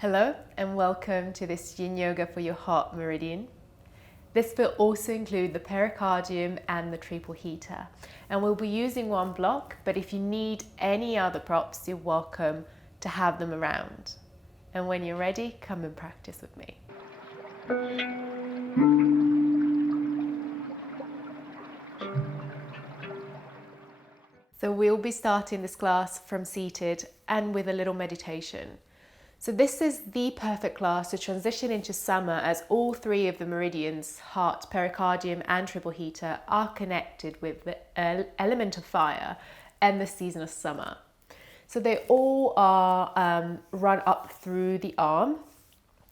Hello and welcome to this Yin Yoga for your Heart Meridian. This will also include the pericardium and the triple heater. And we'll be using one block, but if you need any other props, you're welcome to have them around. And when you're ready, come and practice with me. So we'll be starting this class from seated and with a little meditation. So this is the perfect class to transition into summer, as all three of the meridians, heart, pericardium and triple heater, are connected with the element of fire and the season of summer. So they all are run up through the arm,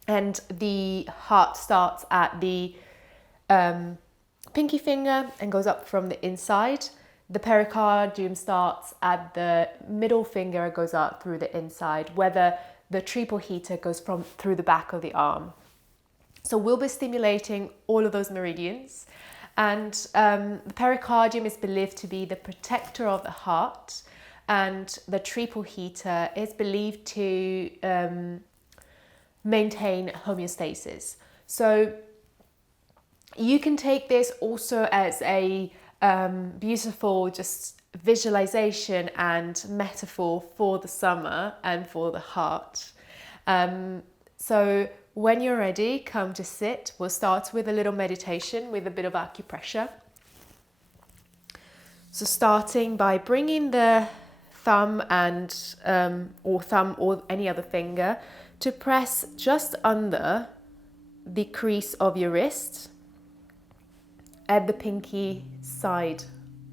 and the heart starts at the pinky finger and goes up from the inside. The pericardium starts at the middle finger and goes up through the inside, whether the triple heater goes through the back of the arm. So we'll be stimulating all of those meridians, and the pericardium is believed to be the protector of the heart, and the triple heater is believed to maintain homeostasis. So you can take this also as a beautiful just visualization and metaphor for the summer and for the heart. So when you're ready, come to sit. We'll start with a little meditation with a bit of acupressure. So starting by bringing the thumb and or any other finger to press just under the crease of your wrist at the pinky side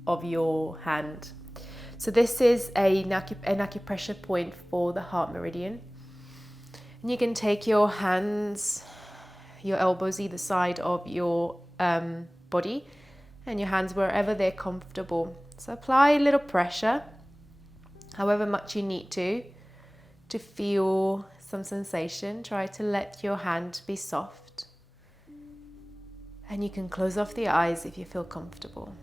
of your hand. So this is an acupressure point for the heart meridian. And you can take your hands, your elbows either side of your body, and your hands wherever they're comfortable. So apply a little pressure, however much you need to feel some sensation. Try to let your hand be soft. And you can close off the eyes if you feel comfortable.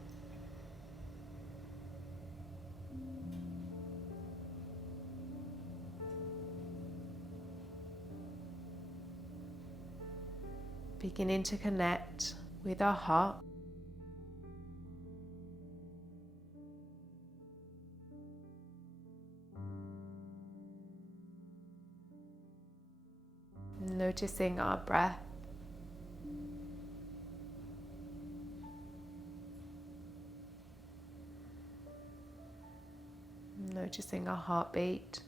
Beginning to connect with our heart. Noticing our breath. Noticing our heartbeat.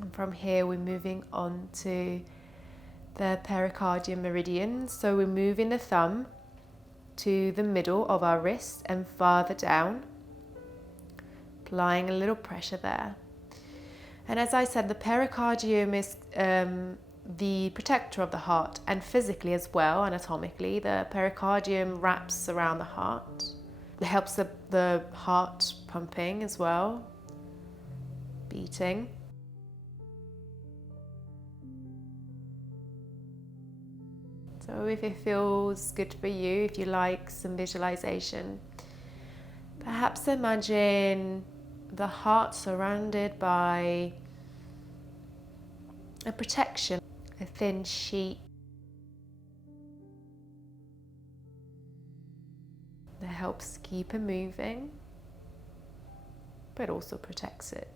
And from here, we're moving on to the pericardium meridian. So we're moving the thumb to the middle of our wrist and farther down, applying a little pressure there. And as I said, the pericardium is the protector of the heart, and physically as well, anatomically, the pericardium wraps around the heart. It helps the heart pumping as well, beating. So if it feels good for you, if you like some visualization, perhaps imagine the heart surrounded by a protection, a thin sheet that helps keep it moving, but also protects it.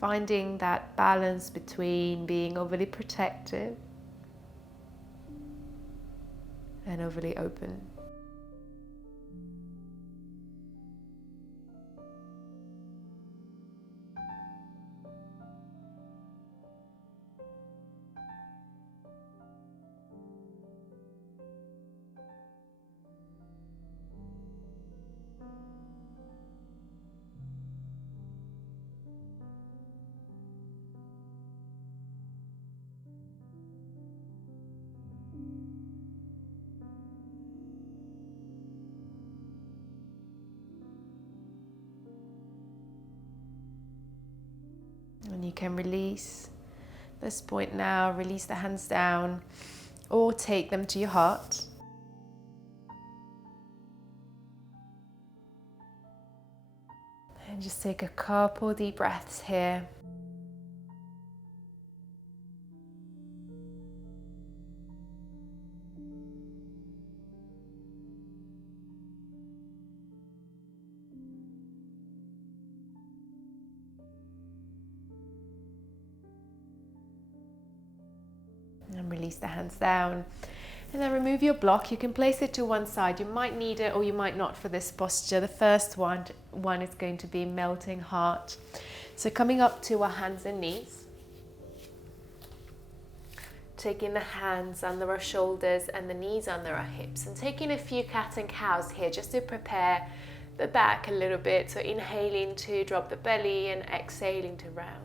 Finding that balance between being overly protective and overly open. And you can release this point now, release the hands down, or take them to your heart. And just take a couple deep breaths here. And release the hands down. And then remove your block. You can place it to one side. You might need it or you might not for this posture. The first one is going to be melting heart. So coming up to our hands and knees. Taking the hands under our shoulders and the knees under our hips. And taking a few cat and cows here just to prepare the back a little bit. So inhaling to drop the belly and exhaling to round.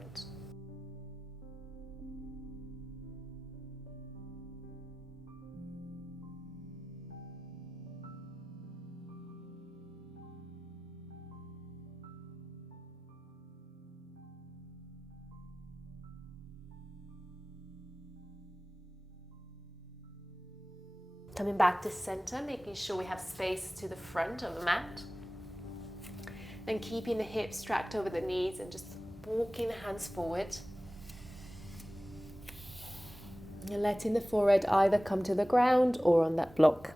Coming back to center, making sure we have space to the front of the mat. Then keeping the hips strapped over the knees and just walking the hands forward. And letting the forehead either come to the ground or on that block.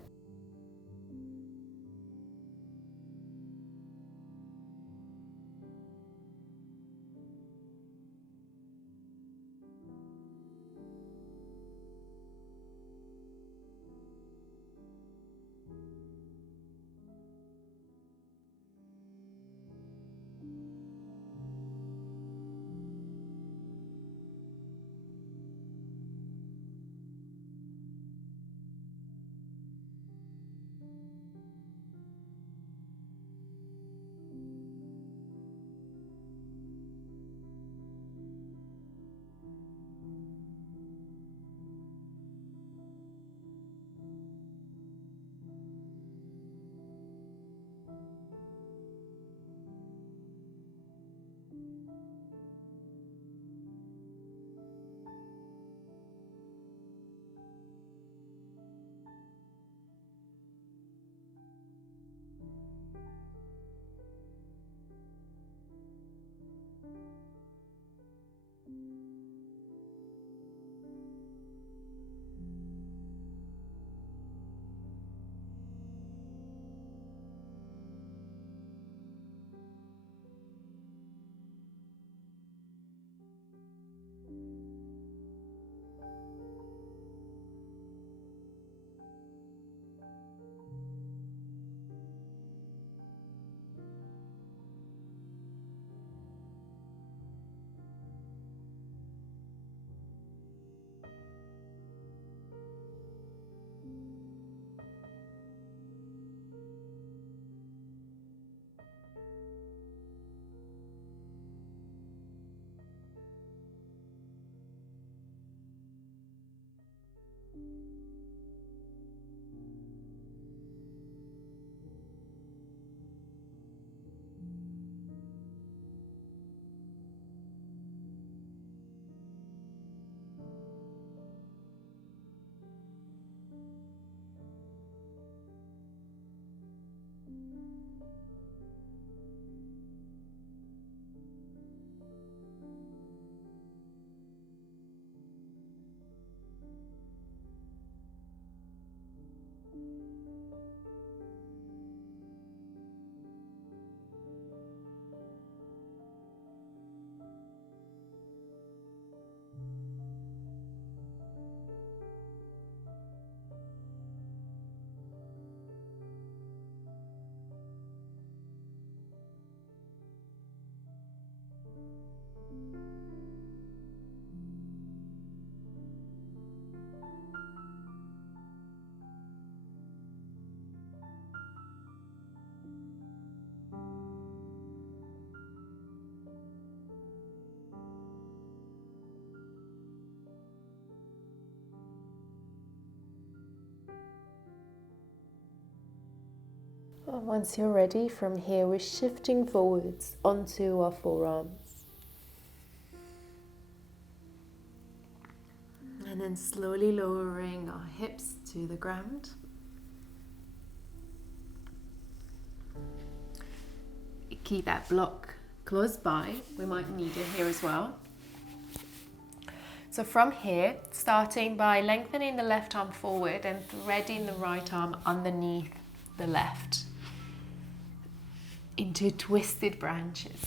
Once you're ready, from here we're shifting forwards onto our forearms. then slowly lowering our hips to the ground. Keep that block close by. We might need it here as well. So from here, starting by lengthening the left arm forward and threading the right arm underneath the left into twisted branches.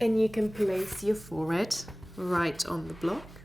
And you can place your forehead right on the block.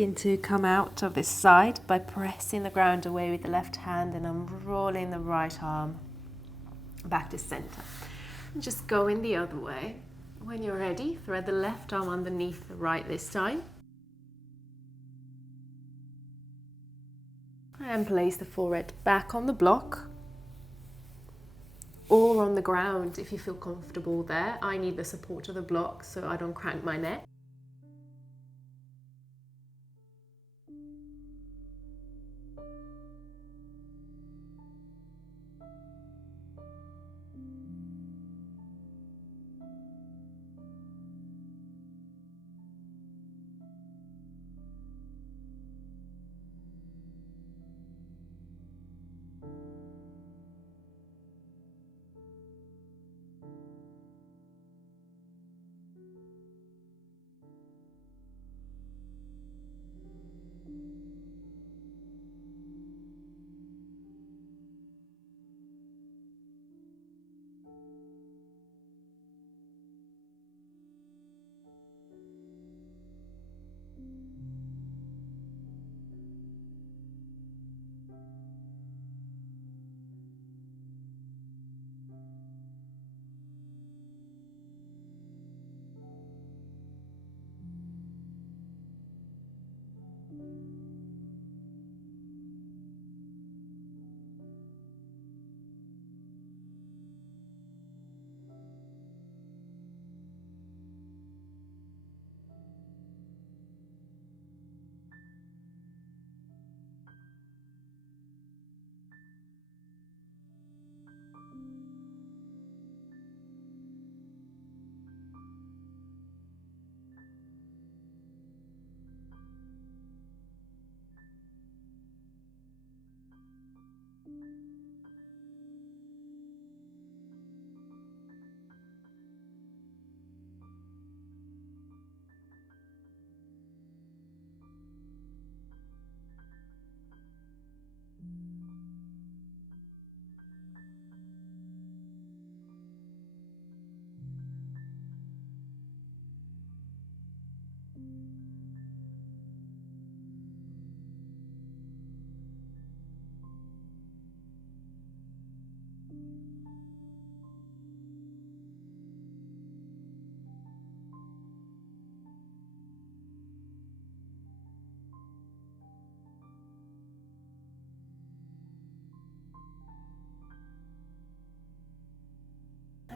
Begin to come out of this side by pressing the ground away with the left hand and unrolling the right arm back to center. And just going the other way. When you're ready, thread the left arm underneath the right this time. And place the forehead back on the block or on the ground if you feel comfortable there. I need the support of the block so I don't crank my neck.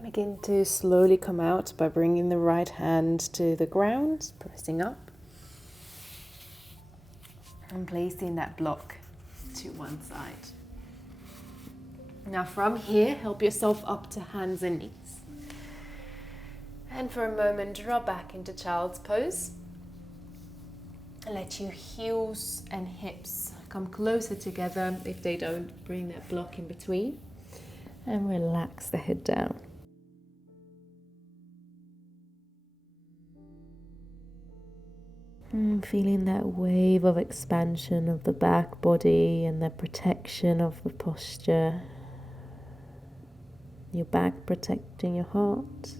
Begin to slowly come out by bringing the right hand to the ground, pressing up, and placing that block to one side. Now from here, help yourself up to hands and knees. And for a moment, drop back into child's pose. And let your heels and hips come closer together if they don't bring that block in between. And relax the head down. And feeling that wave of expansion of the back body and the protection of the posture. Your back protecting your heart,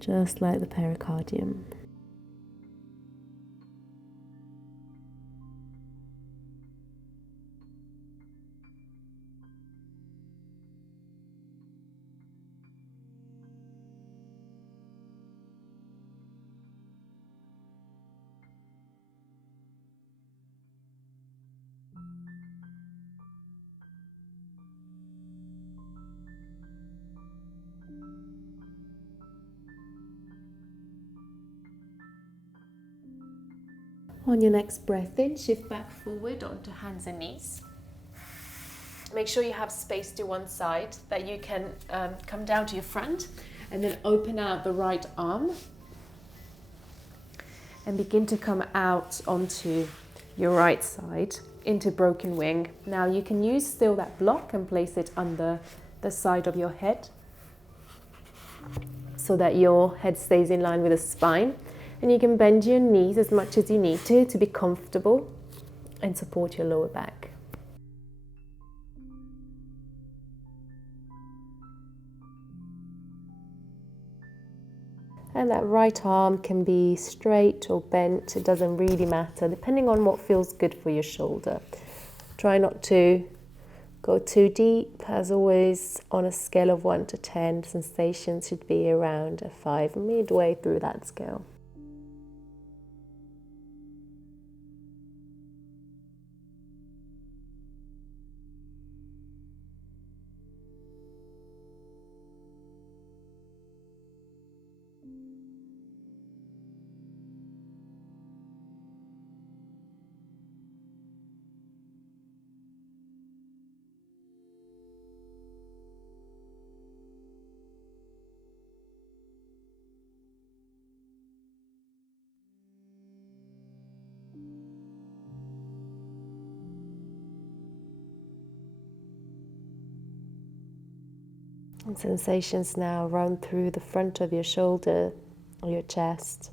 just like the pericardium. On your next breath in, shift back forward onto hands and knees. Make sure you have space to one side, that you can come down to your front and then open out the right arm and begin to come out onto your right side into broken wing. Now you can use still that block and place it under the side of your head so that your head stays in line with the spine. And you can bend your knees as much as you need to be comfortable and support your lower back. And that right arm can be straight or bent, it doesn't really matter, depending on what feels good for your shoulder. Try not to go too deep. As always, on a scale of 1 to 10, sensations should be around a 5, midway through that scale. And sensations now run through the front of your shoulder or your chest.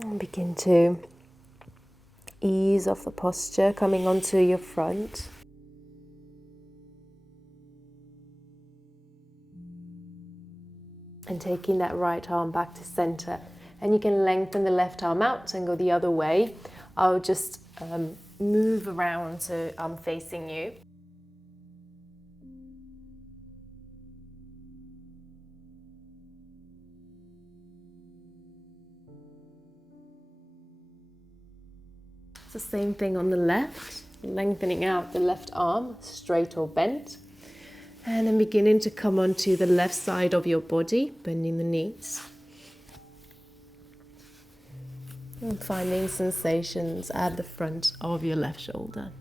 And begin to ease off the posture, coming onto your front. And taking that right arm back to center. And you can lengthen the left arm out and go the other way. I'll just move around so I'm facing you. So the same thing on the left, lengthening out the left arm, straight or bent. And then beginning to come onto the left side of your body, bending the knees. And finding sensations at the front of your left shoulder.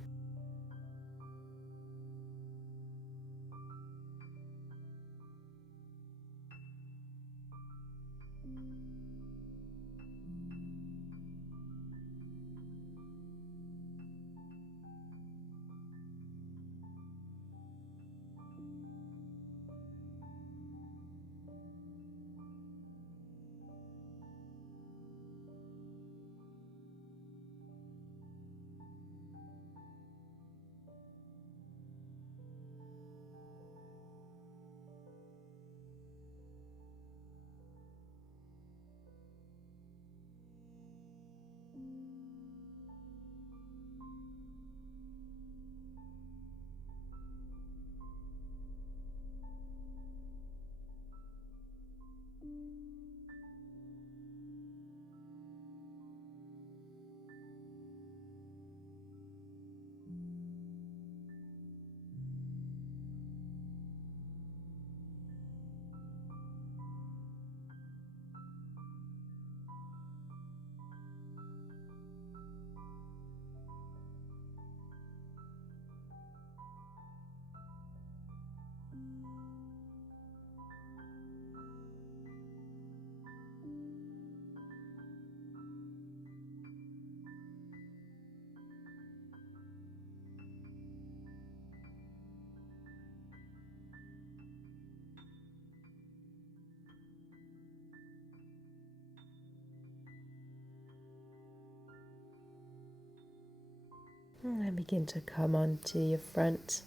And begin to come onto your front.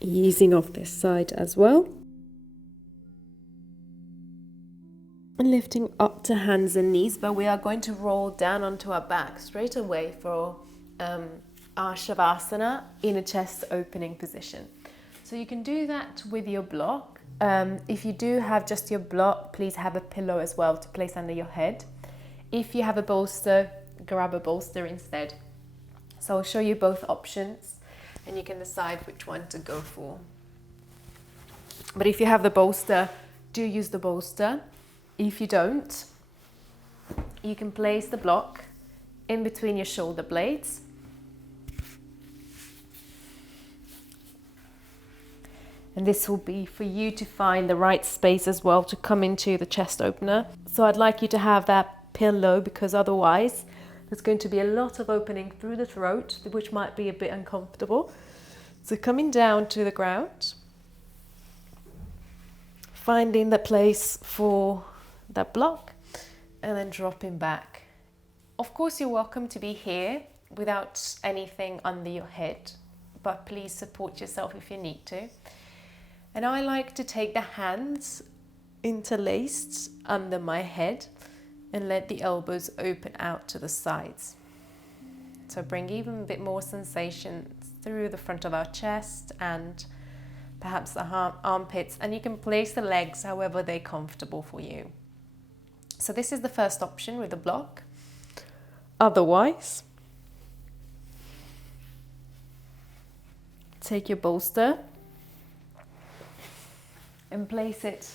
Easing off this side as well. And lifting up to hands and knees, but we are going to roll down onto our back straight away for our Shavasana in a chest opening position. So you can do that with your block. If you do have just your block, please have a pillow as well to place under your head. If you have a bolster, grab a bolster instead. So I'll show you both options and you can decide which one to go for. But if you have the bolster, do use the bolster. If you don't, you can place the block in between your shoulder blades. And this will be for you to find the right space as well to come into the chest opener. So I'd like you to have that pillow, because otherwise there's going to be a lot of opening through the throat, which might be a bit uncomfortable. So coming down to the ground, finding the place for that block, and then dropping back. Of course, you're welcome to be here without anything under your head, but please support yourself if you need to. And I like to take the hands interlaced under my head and let the elbows open out to the sides. So bring even a bit more sensation through the front of our chest and perhaps the armpits, and you can place the legs however they're comfortable for you. So this is the first option with the block. Otherwise, take your bolster and place it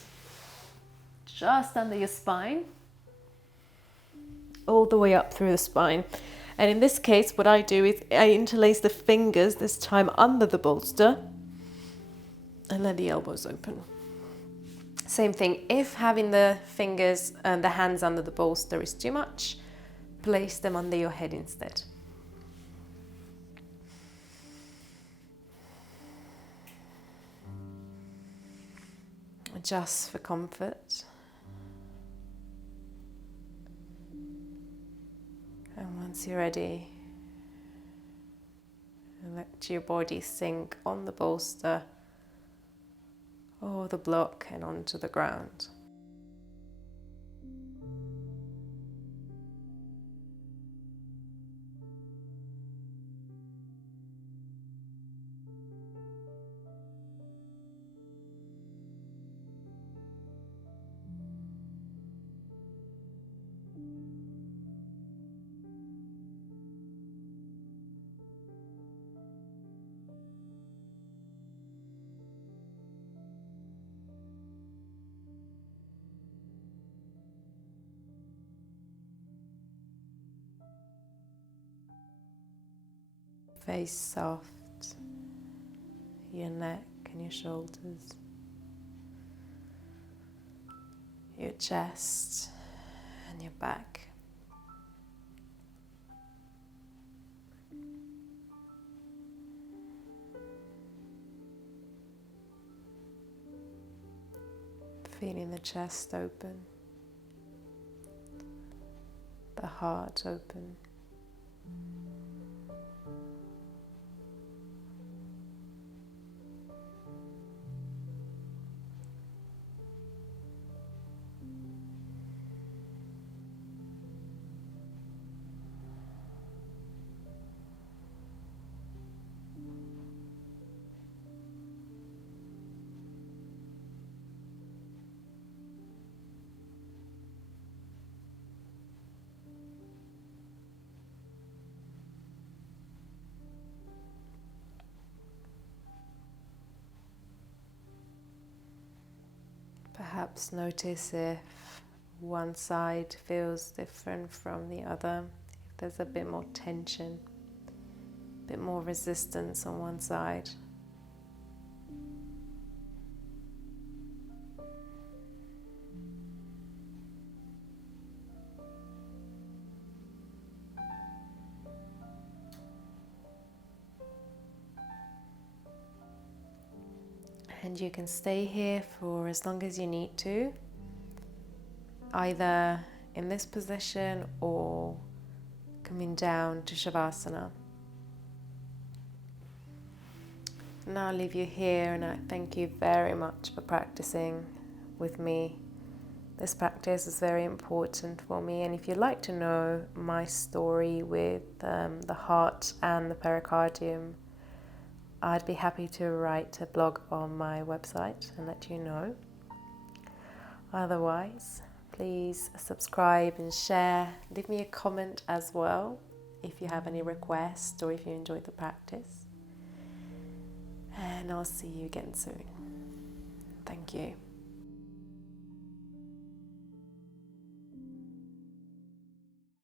just under your spine, all the way up through the spine. And in this case, what I do is I interlace the fingers, this time under the bolster, and let the elbows open. Same thing, if having the fingers and the hands under the bolster is too much, place them under your head instead. Just for comfort. And once you're ready, let your body sink on the bolster or the block and onto the ground. face soft, your neck and your shoulders, your chest and your back. Feeling the chest open, the heart open. Perhaps notice if one side feels different from the other, if there's a bit more tension, a bit more resistance on one side. And you can stay here for as long as you need to, either in this position or coming down to Shavasana. And I'll leave you here, and I thank you very much for practicing with me. This practice is very important for me, and if you'd like to know my story with the heart and the pericardium, I'd be happy to write a blog on my website and let you know. Otherwise, please subscribe and share. Leave me a comment as well if you have any requests or if you enjoyed the practice. And I'll see you again soon. Thank you.